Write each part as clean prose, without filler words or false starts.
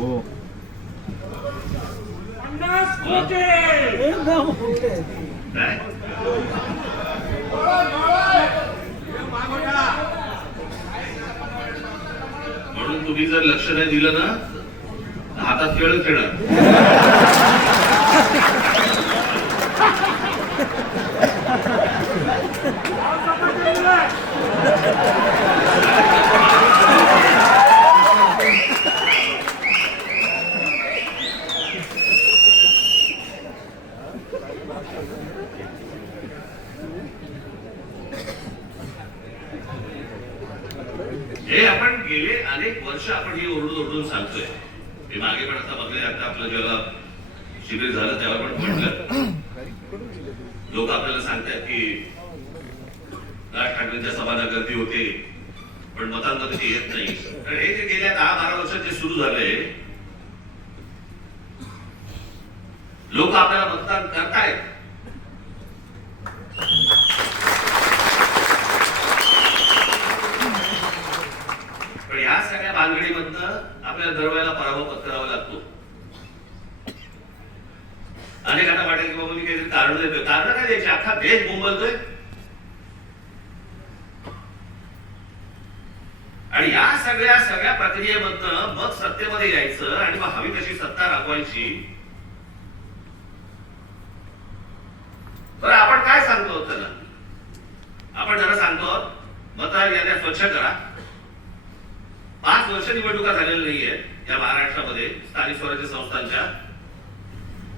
हो. काय म्हणून तुम्ही जर लक्ष नाही दिलं ना हातात खेळ खेळा. हे आपण गेले अनेक वर्ष आपण ही ओरडून सांगतोय. हे मागे पण आता बघले, आता आपलं जेव्हा शिबिर झालं त्यावर पण म्हटलं, लोक आपल्याला सांगतात की राज ठाकरेंच्या सभांना गर्दी होते पण मतांमध्ये ते येत नाही. तर हे जे गेल्या 10-12 वर्षात जे सुरू झालंय, लोक आपल्याला मतदान करतायत. पण या सगळ्या भानगडीमधनं आपल्याला दरवेळेला पराभव पत्करावा लागतो. अनेकांना वाटेल की बाबा मी काहीतरी कारण देतोय. कारण काय द्यायची? अख्खा देश बोंबलतोय. आणि या सगळ्या प्रक्रियेमधनं मग सत्तेमध्ये यायचं आणि मग हवी तशी सत्ता राबवायची. तर आपण काय सांगतो त्याला? आपण जरा सांगतो मतदार याद्या स्वच्छ करा. 5 वर्ष निवडणुका झालेल्या नाहीये या महाराष्ट्रामध्ये स्थानिक स्वराज्य संस्थांच्या.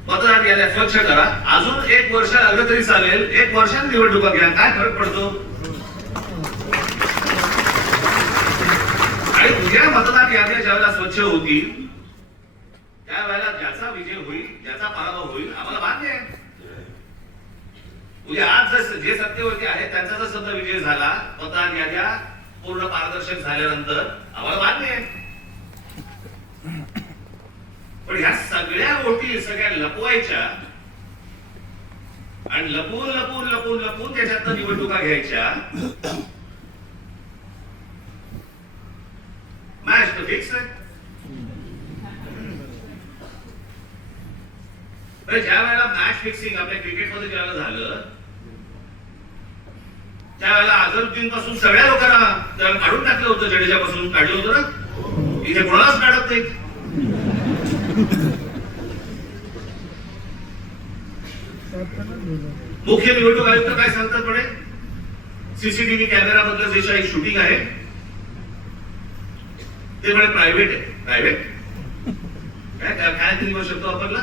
मतदार याद्या स्वच्छ करा. अजून 1 वर्ष लागलं तरी चालेल. 1 वर्षात निवडणुका घ्या. काय फरक पडतो? आणि उद्या मतदार याद्या ज्यावेळेला स्वच्छ होतील त्यावेळेला ज्याचा विजय होईल, ज्याचा पराभव होईल, आम्हाला मान्य आहे. उद्या आज जे सत्तेवरती आहे त्यांचा जर समजा विजय झाला, मतदार याद्या पूर्ण पारदर्शक झाल्यानंतर आम्हाला मान्य आहे. पण ह्या सगळ्या गोष्टी सगळ्या लपवायच्या आणि लपून त्याच्यातनं निवडणुका घ्यायच्या. मॅच तर फिक्स आहे. ज्या वेळेला मॅच फिक्सिंग आपल्या क्रिकेटमध्ये ज्यावेळेला झालं त्यावेळेला अझरुद्दीन पासून सगळ्या लोकांना त्याला काढून टाकलं होतं. जडेजा पासून काढलं होतं ना. इथे कोणालाच काढत नाही. मुख्य निवडणूक आयुक्त काय सांगतात? म्हणे सीसीटीव्ही कॅमेरा मधलं जे काही शूटिंग आहे ते म्हणे प्रायव्हेट आहे. प्रायव्हेट काय काय तरी शब्द वापरला?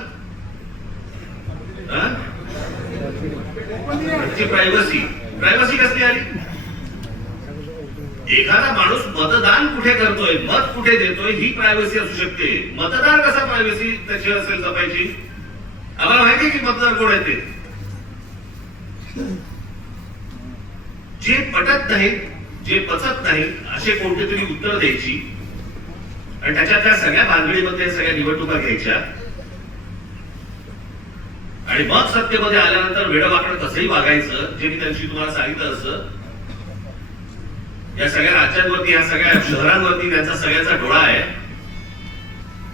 प्रायव्हसी कसली आली? एखादा माणूस मतदान कुठे करतोय, मत कुठे देतोय, ही प्रायव्हसी असू शकते. मतदार कसा प्रायव्हसी त्याची असेल जपायची? आम्हाला माहिती की मतदार कोण आहे ते. जे पटत नाही, जे पचत नाही असे कोणते तरी उत्तर द्यायची आणि त्याच्यातल्या सगळ्या भानगडीमध्ये सगळ्या निवडणुका घ्यायच्या आणि मग सत्तेमध्ये आल्यानंतर वेडवाकड कसंही वागायचं, जे मी त्यांची तुम्हाला सांगितलं असं. या सगळ्या राज्यांवरती, या सगळ्या शहरांवरती त्यांचा सगळ्याचा डोळा आहे.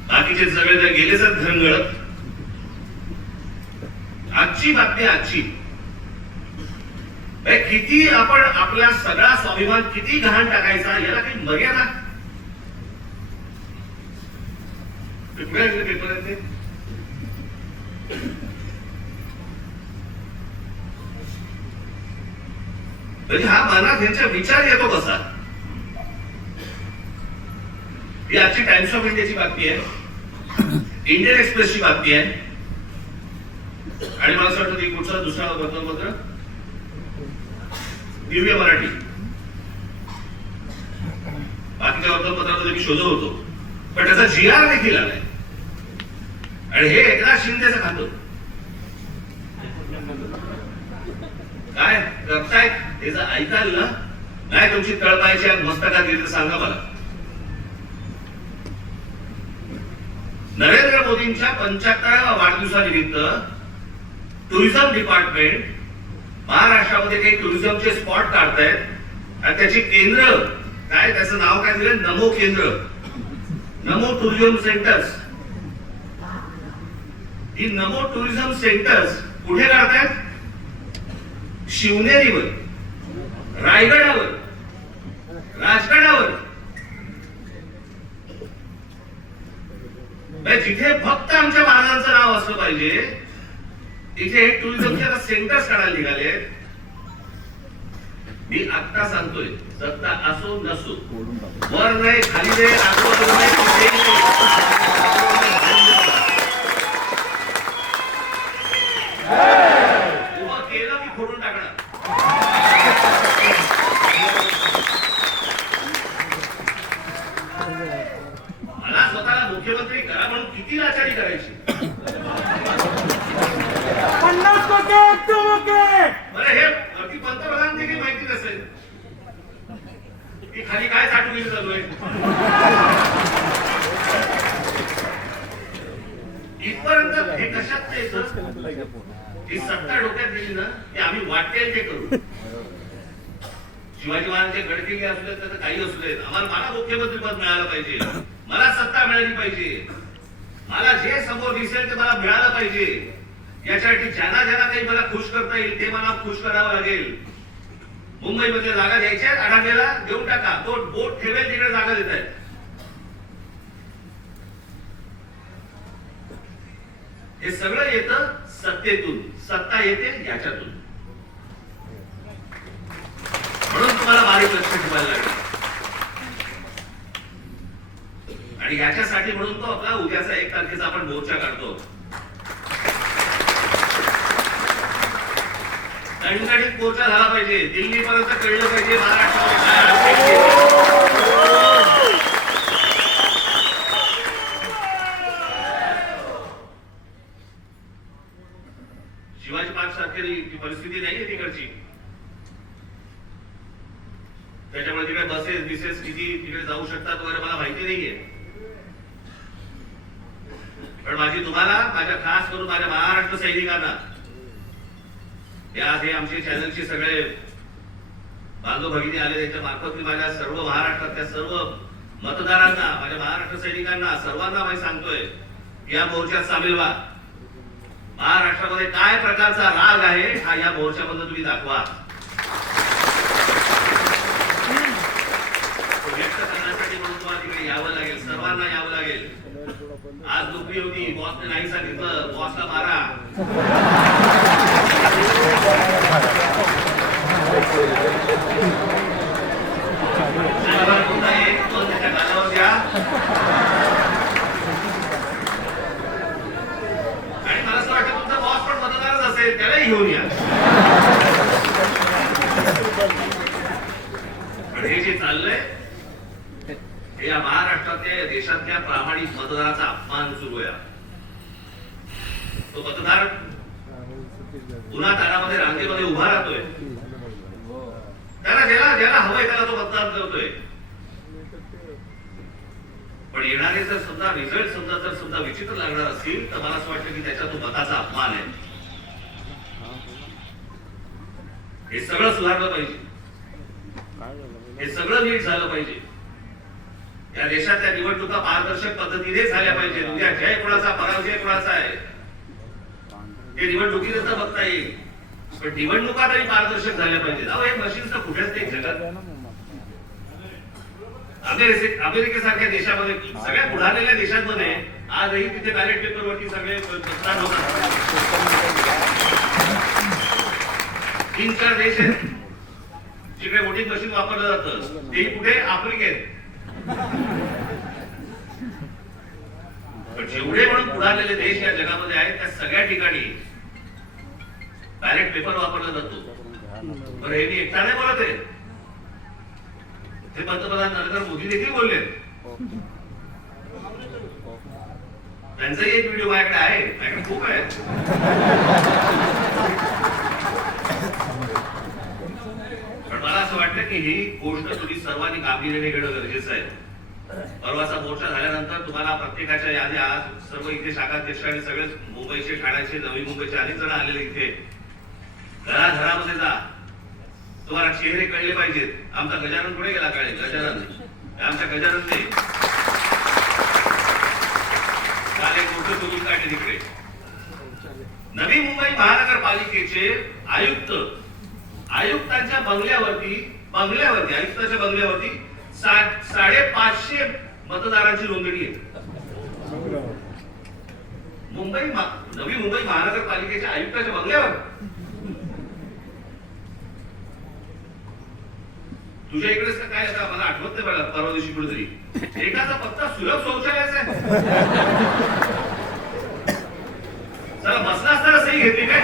बाकीचे सगळे जर गेले सर घरंगळत. आजची बातमी आजची किती आपण आपला सगळा स्वाभिमान किती गहाण टाकायचा याला काही मर्यादा? पेपर आहेत म्हणजे हा मनात यांचा विचार येतो कसा? ही आजची टाइम्स ऑफ इंडियाची बातमी आहे, इंडियन एक्सप्रेसची बातमी आहे आणि मला असं वाटतं की कुठचा दुसरा वर्तमानपत्र दिव्य मराठी. बाकीच्या वर्तमानपत्रामध्ये मी शोधत होतो पण त्याचा GR देखील आलाय आणि हे एकनाथ शिंदेचं खातं. काय करतायत हे जर ऐकाल ना, नाही तुमची तळपायची मस्तकात गेली तर सांगा मला. नरेंद्र मोदींच्या 75व्या वाढदिवसानिमित्त टुरिझम डिपार्टमेंट महाराष्ट्रामध्ये काही टुरिझमचे स्पॉट काढतायत आणि त्याची केंद्र काय, त्याचं नाव काय दिलं? नमो केंद्र. नमो टुरिझम सेंटर्स, ही नमो टुरिझम सेंटर्स कुठे काढतात? शिवनेरीवर, रायगडावर, राजगडावर, जिथे फक्त आमच्या महाराजांचं नाव असलं पाहिजे तिथे हे टुरिझमचे सेंटर्स काढायला निघाले. मी आत्ता सांगतोय, सत्ता असो नसो, वर नाही खाली नाही, आजूबाजूला नाही, कुठेही नाही, उभं केलं की फोडून टाकणार. मला स्वतःला मुख्यमंत्री करा म्हणून किती लाचारी करायची? बरं, हे अगदी पंतप्रधान देखील माहिती नसेल की खाली काय साठवणी चालू आहे. इथपर्यंत हे कशात येतं? ही सत्ता डोक्यात गेली ना की आम्ही वाटेल ते करू. शिवाजी महाराजांचे गडकिल्ले असू देत, त्याचं काही असू देत, मला मुख्यमंत्री पद मिळालं पाहिजे, मला सत्ता मिळाली पाहिजे, मला जे समोर दिसेल ते मला मिळालं पाहिजे. याच्यासाठी ज्यांना ज्यांना काही मला खुश करता येईल ते मला खुश करावं लागेल. मुंबईमध्ये जागा द्यायच्या, अडाणीला देऊन टाका, तो बोट ठेवेल तिकडे जागा देत आहेत. हे सगळं येतं सत्तेतून, सत्ता येते याच्यातून. म्हणून तुम्हाला बारीक लक्ष ठेवायला लागेल. आणि याच्यासाठी म्हणून तो आपला उद्याचा 1 तारखेचा आपण मोर्चा काढतो. दणदणीत मोर्चा झाला पाहिजे, दिल्लीपर्यंत कळलं पाहिजे महाराष्ट्रामध्ये काय शिवाजी पार्क सारखी परिस्थिती नाहीये तिकडची. त्याच्यामुळे तिकडे बसेस बिसेस किती तिकडे जाऊ शकतात वगैरे मला माहिती नाहीये. पण माझी तुम्हाला, माझ्या खास करून माझ्या महाराष्ट्र सैनिकांना, आज हे आमचे चॅनलचे सगळे बांधव भगिनी आले, त्यांच्या मार्फत मी माझ्या सर्व महाराष्ट्रातल्या सर्व मतदारांना, माझ्या महाराष्ट्र सैनिकांना सर्वांना मी सांगतोय, या मोर्चात सामील व्हा. महाराष्ट्रामध्ये काय प्रकारचा राग आहे हा या मोर्चामध्ये तुम्ही दाखवा. व्यक्त करण्यासाठी म्हणून तुम्हाला तिकडे यावं लागेल, सर्वांना यावं लागेल. आज नोकरी होती, बॉसने नाही सांगितलं, बॉसला मारा. त्याच्या गालावर द्या आणि मला असं वाटतं तुमचा बॉस पण मतदारच असेल, त्यालाही घेऊन या. पण हे जे चाललंय हे या महाराष्ट्रातल्या, देशातल्या प्रामाणिक मतदाराचा अपमान सुरू आहे. तो मतदार पुन्हा तारामध्ये रांगेमध्ये उभा राहतोय, त्याला ज्याला हवंय त्याला तो मतदान करतोय. पण येणारे जर समजा रिझल्ट समजा विचित्र लागणार असतील तर मला असं वाटतं की त्याच्या तो मताचा अपमान आहे. हे सगळं सुधारलं पाहिजे, हे सगळं नीट झालं पाहिजे. या देशातल्या निवडणुका पारदर्शक पद्धतीने झाल्या पाहिजे. उद्या जय कोणाचा पराजय कोणाचा आहे हे निवडणुकीनंतर बघता येईल, पण निवडणुका तरी पारदर्शक झाल्या पाहिजेत. अहो, हे मशीन तर कुठेच नाही जगात. अमेरिकेसारख्या देशामध्ये, सगळ्या पुढारलेल्या देशांमध्ये आजही तिथे बॅलेट पेपरवरती सगळे मतदान होतात. 3-4 देश आहेत जिकडे वोटिंग मशीन वापरलं जातं, तेही कुठे? आफ्रिकेत. पण जेवढे म्हणून पुढारलेले देश या जगामध्ये आहेत त्या सगळ्या ठिकाणी बॅलेट पेपर वापरला जातो. बरं, हे मी एकटा नाही बोलत आहे, ते पंतप्रधान नरेंद्र मोदी देखील बोलले. त्यांचाही एक व्हिडिओ माझ्याकडे आहे, माझ्याकडे खूप आहे. पण मला असं वाटतं की ही गोष्ट तुम्ही सर्वांनी गांभीर्याने घेणं गरजेचं आहे. परवाचा मोर्चा झाल्यानंतर तुम्हाला प्रत्येकाच्या यादी, आज सर्व इथे शाखाध्यक्ष आणि सगळे मुंबईचे, ठाण्याचे, नवी मुंबईचे अनेक जण आलेले इथे, घराघरामध्ये जा, तुम्हाला चेहरे कळले पाहिजेत. आमचा गजानन कुठे गेला? कळले गजानन, आमच्या गजाननने कुठे बोलून काढले तिकडे. नवी मुंबई महानगरपालिकेचे आयुक्तांच्या बंगल्यावरती आयुक्ताच्या बंगल्यावरती 550 मतदारांची नोंदणी आहे. नवी मुंबई महानगरपालिकेच्या आयुक्ताच्या बंगल्यावर तुझ्या इकडेच का काय? आता मला आठवत नाही, मला परवा दिवशी कुठेतरी एकाचा पत्ता सुलभ शौचालयाचा आहे. जरा बसला असताना सही घेतली काय?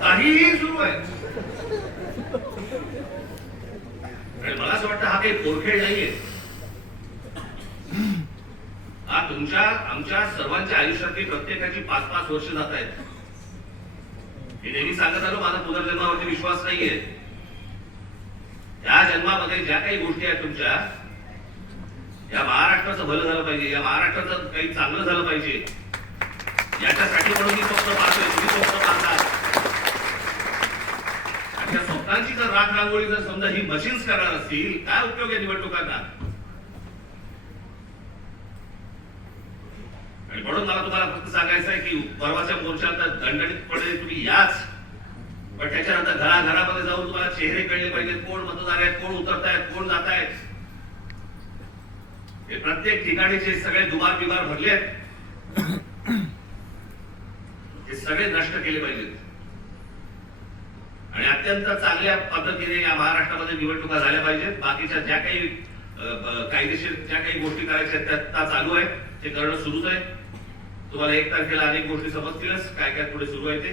काहीही सुरू आहे. मला असं वाटतं हा काही पोरखेड नाहीये. हा आमच्या सर्वांच्या आयुष्यातली प्रत्येकाची 5-5 वर्ष जात आहेत. मी नेहमी सांगत आलो, माझा पुनर्जन्मावरती विश्वास नाहीये. या जन्मामध्ये ज्या काही गोष्टी आहेत तुमच्या, या महाराष्ट्राचं भलं झालं पाहिजे, या महाराष्ट्राचं काही चांगलं झालं पाहिजे, याच्यासाठी म्हणून मी स्वप्न पाहतोय, तुम्ही स्वप्न पाहता. आणि या स्वप्नांची जर राख रांगोळी जर समजा ही मशीन्स करणार असतील, काय उपयोग आहे निवडणुकांना? आणि म्हणून मला तुम्हाला फक्त सांगायचं आहे की परवाच्या मोर्चात दणदणीतपणे तुम्ही याच, पण त्याच्यानंतर घराघरामध्ये जाऊन तुम्हाला चेहरे कळले पाहिजेत, कोण मतदार आहेत, कोण उतरतायत, कोण जात आहेत. हे प्रत्येक ठिकाणीचे सगळे दुबार बिबार भरले आहेत, हे सगळे नष्ट केले पाहिजेत. आणि अत्यंत चांगल्या पद्धतीने या महाराष्ट्रामध्ये निवडणुका झाल्या पाहिजेत. बाकीच्या ज्या काही कायदेशीर ज्या काही गोष्टी करायच्या त्या चालू आहेत, ते करणं सुरूच आहे. तुम्हाला 1 तारखेला अनेक गोष्टी समजतीलच, काय काय पुढे सुरू आहे ते.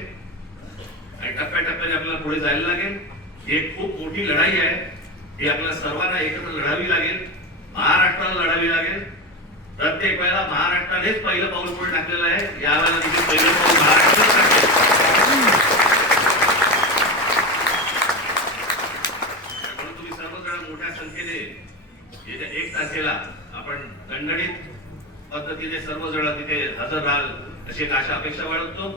आणि टप्प्याटप्प्याने आपल्याला पुढे जायला लागेल. ही एक खूप मोठी लढाई आहे, ही आपल्याला सर्वांना एकत्र लढावी लागेल, महाराष्ट्राला लढावी लागेल. प्रत्येक वेळेला महाराष्ट्रानेच पहिलं पाऊल पुढे टाकलेलं आहे. यावेळेला देखील पहिलं पाऊल महाराष्ट्राने टाकले. म्हणून तुम्ही सर्वजण मोठ्या संख्येने येत्या 1 तारखेला आपण दणदणीत पद्धतीने सर्वजण तिथे हजर राहाल अशी एक आशा अपेक्षा बाळगतो.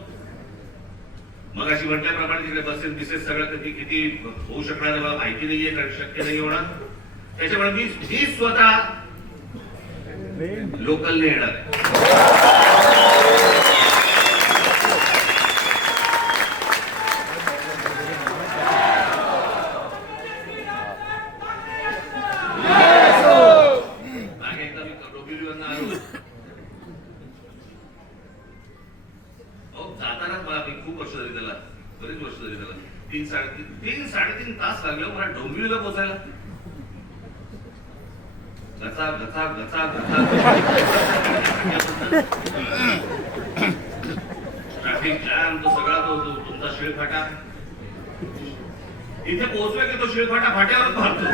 मग अशी म्हटल्याप्रमाणे तिकडे बसेस बिसेस सगळं किती होऊ शकणार आहे मला माहिती नाहीये, कारण शक्य नाही होणार. त्याच्यामुळे मी स्वतः लोकलने येणार आहे. मागे एकदा मी डोंबिवलीवरनं आलो, जातानाच मला खूप वर्ष झाली त्याला, बरेच वर्ष झाली त्याला, 3-3.5 तास लागले मला डोंबिवलीला पोहोचायला. ट्रॅफिक जॅम, तो सगळा तो तुमचा शिळफाटा. इथे पोहोचलोय की तो शिळफाटा फाट्यावरच मारतो.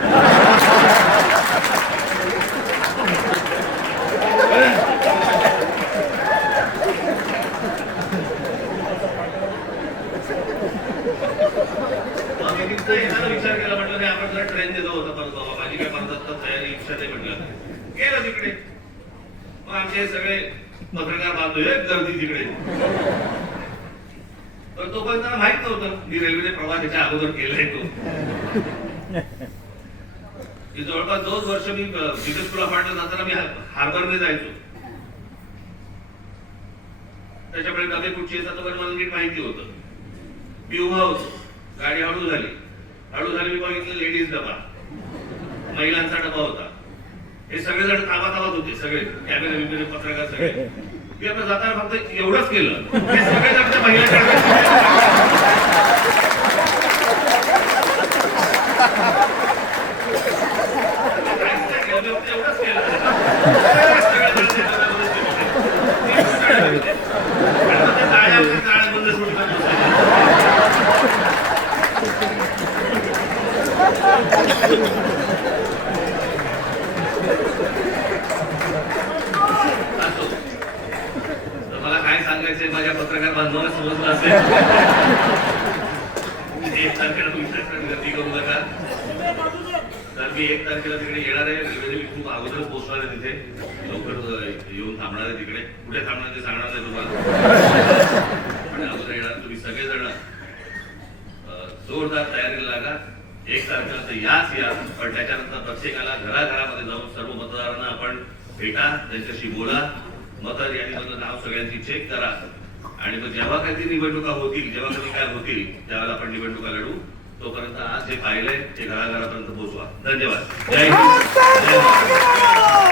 विचार केला, म्हटलं नाही आपण जरा ट्रेन देतो होता परत, बाबा माझी काय परत तयारी इच्छा नाही, म्हटलं गेलं तिकडे. मग आमचे सगळे पत्रकार बांधतो, गर्दी तिकडे. पण तोपर्यंत त्याला माहित नव्हतं मी रेल्वेने प्रवास त्याच्या अगोदर केलाय. तो जवळपास 2 वर्ष मी विकसपुरा फाटला जाताना मी हार्बरने जायचो. त्याच्यामुळे डबे कुठचे येतात मला नीट माहिती होतं. मी उभा होतो, गाडी हळू झाली मी बघितलं लेडीज डबा, महिलांचा डबा होता. हे सगळेजण ताबाताबात होते, सगळे कॅमेरे पत्रकार सगळे. मी आता जाताना फक्त एवढंच केलं, हे सगळेजण त्या महिलांच्या एवढंच केलं. मला काय सांगायचंय माझ्या पत्रकार बांधवांना समजलं असेल. 1 तारखेला तुम्ही गर्दी करू नका. तर मी 1 तारखेला तिकडे येणार आहे. मी खूप अगोदर पोहोचणार आहे तिथे, लवकर येऊन थांबणार आहे तिकडे. कुठे थांबणार ते सांगणार नाही तुम्हाला, पण अगोदर येणार. तुम्ही सगळेजण जोरदार तयारीला लागा. 1 तारखेला तर या पण त्याच्यानंतर प्रत्येकाला घराघरामध्ये जाऊन सर्व मतदारांना आपण भेटा, त्यांच्याशी बोला, मतं यादीमधलं नाव सगळ्यांची चेक करा आणि मग जेव्हा काही निवडणुका होतील, जेव्हा कधी काय होतील त्यावेळेला आपण निवडणुका लढू. तोपर्यंत आज जे पाहिलंय ते घराघरापर्यंत पोहोचवा. धन्यवाद. जय हिंद. जय महाराष्ट्र.